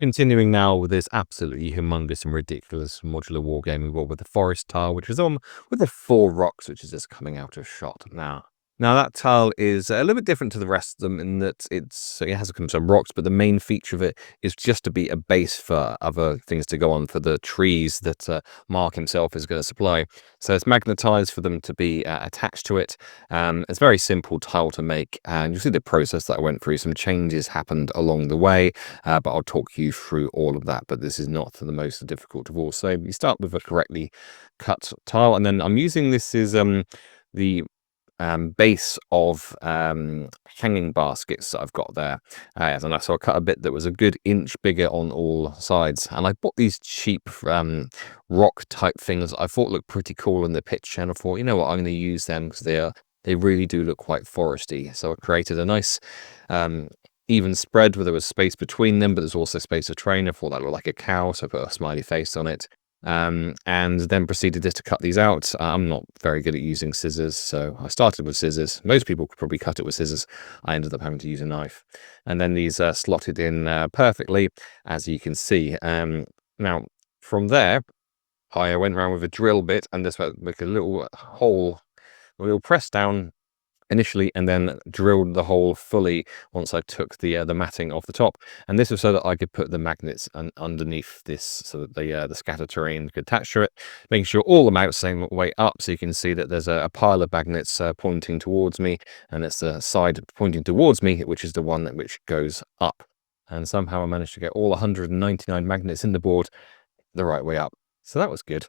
Continuing now with this absolutely humongous and ridiculous modular wargaming board with the forest tile, which is on with the 4 rocks, which is just coming out of shot now. Now that tile is a little bit different to the rest of them in that it has some rocks, but the main feature of it is just to be a base for other things to go on for the trees that Mark himself is going to supply. So it's magnetized for them to be attached to it. It's a very simple tile to make, and you'll see the process that I went through. Some changes happened along the way. But I'll talk you through all of that. But this is not the most difficult of all. So you start with a correctly cut tile, and then I'm using this as the base of hanging baskets that I've got there. And so I cut a bit that was a good inch bigger on all sides. And I bought these cheap rock type things that I thought looked pretty cool in the picture. And I thought, you know what, I'm going to use them because they really do look quite foresty. So I created a nice even spread where there was space between them, but there's also space for terrain. I thought that looked like a cow, so I put a smiley face on it. And then proceeded just to cut these out. I'm not very good at using scissors, so I started with scissors. Most people could probably cut it with scissors. I ended up having to use a knife. And then these slotted in perfectly, as you can see. Now, from there, I went around with a drill bit and just make a little hole. We'll press down initially and then drilled the hole fully once I took the matting off the top, and this was so that I could put the magnets underneath this so that the scatter terrain could attach to it, making sure all the mounts same way up, so you can see that there's a pile of magnets pointing towards me, and it's the side pointing towards me which is the one which goes up. And somehow I managed to get all 199 magnets in the board the right way up. So that was good.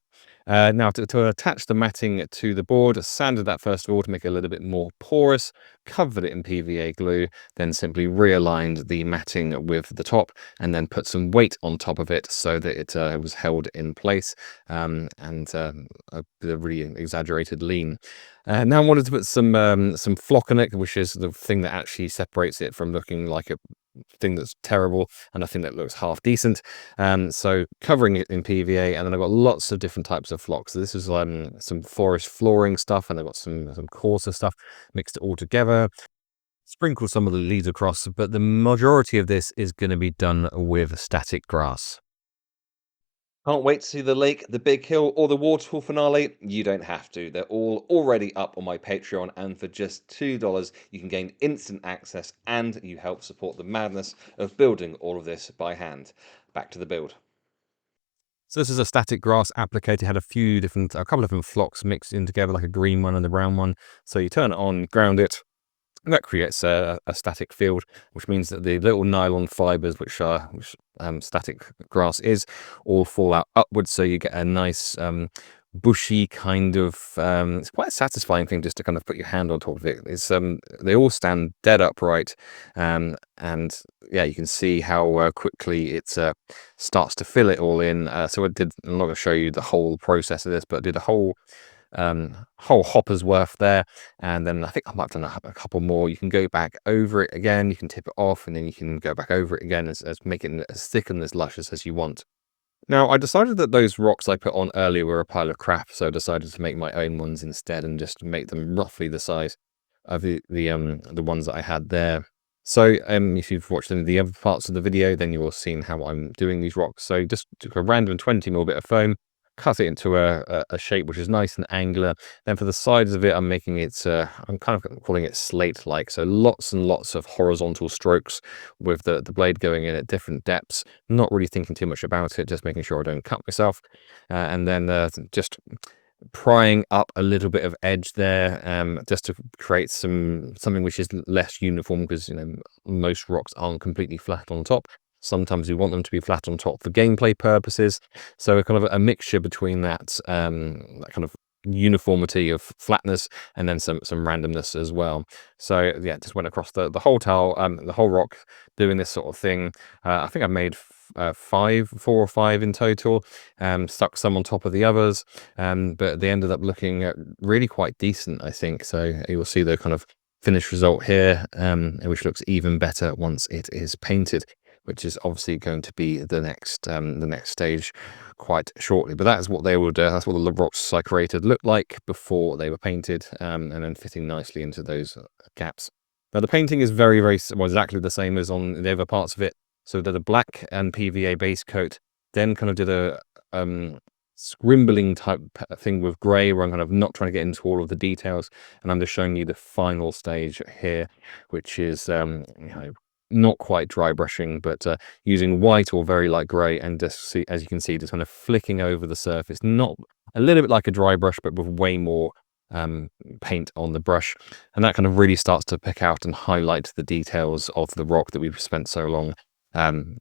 Now to attach the matting to the board, I sanded that first of all to make it a little bit more porous, covered it in PVA glue, then simply realigned the matting with the top, and then put some weight on top of it so that it was held in place, and a really exaggerated lean. Now I wanted to put some flock on it, which is the thing that actually separates it from looking like a thing that's terrible and a thing that looks half decent. So covering it in PVA, and then I've got lots of different types of flocks. So this is some forest flooring stuff, and I've got some coarser stuff, mixed it all together, sprinkle some of the leaves across, but the majority of this is going to be done with static grass. Can't wait to see the lake, the big hill, or the waterfall finale? You don't have to. They're all already up on my Patreon, and for just $2, you can gain instant access and you help support the madness of building all of this by hand. Back to the build. So this is a static grass applicator. It had a couple of different flocks mixed in together, like a green one and a brown one. So you turn it on, ground it, and that creates a static field, which means that the little nylon fibers, which static grass is, all fall out upwards. So you get a nice bushy kind of. It's quite a satisfying thing just to kind of put your hand on top of it. It's they all stand dead upright, and yeah, you can see how quickly it starts to fill it all in. So I'm not going to show you the whole process of this, but I did a whole hopper's worth there, and then I think I might have done a couple more. You can go back over it again, you can tip it off, and then you can go back over it again as making it as thick and as luscious as you want. Now, I decided that those rocks I put on earlier were a pile of crap, so I decided to make my own ones instead and just make them roughly the size of the ones that I had there. So if you've watched any of the other parts of the video, then you will have seen how I'm doing these rocks. So just took a random 20mm bit of foam, cut it into a shape which is nice and angular. Then for the sides of it, I'm making it, I'm kind of calling it slate-like. So lots and lots of horizontal strokes with the blade going in at different depths. Not really thinking too much about it, just making sure I don't cut myself. And then just prying up a little bit of edge there, just to create something which is less uniform, because most rocks aren't completely flat on top. Sometimes we want them to be flat on top for gameplay purposes, so kind of a mixture between that kind of uniformity of flatness and then some randomness as well. So yeah, just went across the whole tile, the whole rock, doing this sort of thing. I think I made 4 or 5 in total. Stuck some on top of the others, but they ended up looking really quite decent, I think. So you'll see the kind of finished result here, which looks even better once it is painted, which is obviously going to be the next stage quite shortly. But that is what they would that's what the rocks I created looked like before they were painted, and then fitting nicely into those gaps. Now the painting is very, very well, exactly the same as on the other parts of it. So did a black and PVA base coat, then kind of did a scribbling type thing with grey, where I'm kind of not trying to get into all of the details, and I'm just showing you the final stage here, which is not quite dry brushing, but using white or very light grey, and just see, as you can see, just kind of flicking over the surface, not a little bit like a dry brush, but with way more paint on the brush, and that kind of really starts to pick out and highlight the details of the rock that we've spent so long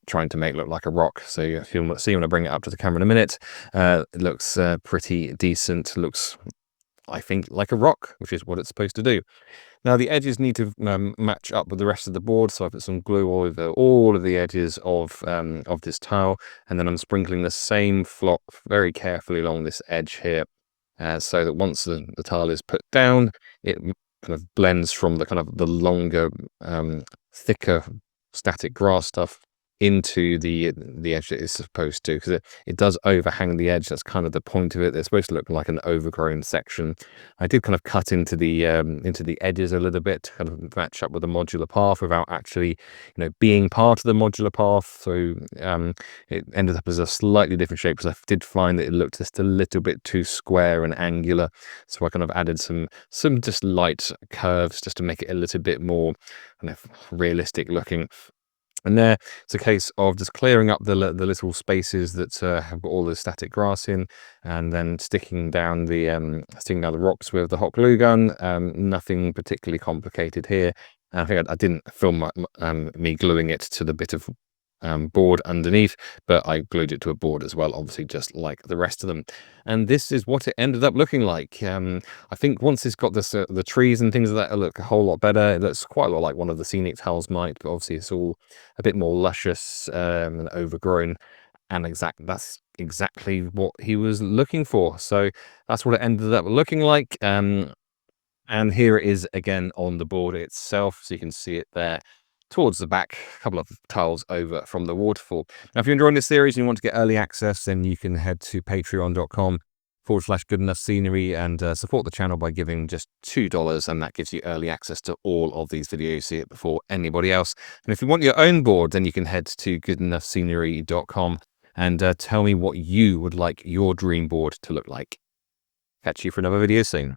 trying to make look like a rock. So if you'll see when I bring it up to the camera in a minute, it looks pretty decent. Looks, I think, like a rock, which is what it's supposed to do. Now the edges need to match up with the rest of the board, so I put some glue over all of the edges of this tile, and then I'm sprinkling the same flop very carefully along this edge here, so that once the tile is put down, it kind of blends from the kind of the longer, thicker static grass stuff into the edge that it's supposed to, because it does overhang the edge. That's kind of the point of it. They're supposed to look like an overgrown section. I did kind of cut into the edges a little bit to kind of match up with the modular path without actually, being part of the modular path. So it ended up as a slightly different shape, because I did find that it looked just a little bit too square and angular. So I kind of added some just light curves just to make it a little bit more kind of realistic looking. And there, it's a case of just clearing up the little spaces that have got all the static grass in, and then sticking down the rocks with the hot glue gun. Nothing particularly complicated here. And I think I didn't film me gluing it to the bit of board underneath, but I glued it to a board as well, obviously, just like the rest of them. And this is what it ended up looking like. I think once it's got this, the trees and things like that, it look a whole lot better. It looks quite a lot like one of the scenic tiles might, but obviously it's all a bit more luscious and overgrown. And that's exactly what he was looking for. So that's what it ended up looking like. And here it is again on the board itself, so you can see it there towards the back, a couple of tiles over from the waterfall. Now, if you're enjoying this series and you want to get early access, then you can head to patreon.com/goodenoughscenery and support the channel by giving just $2, and that gives you early access to all of these videos, see it before anybody else. And if you want your own board, then you can head to goodenoughscenery.com and tell me what you would like your dream board to look like. Catch you for another video soon.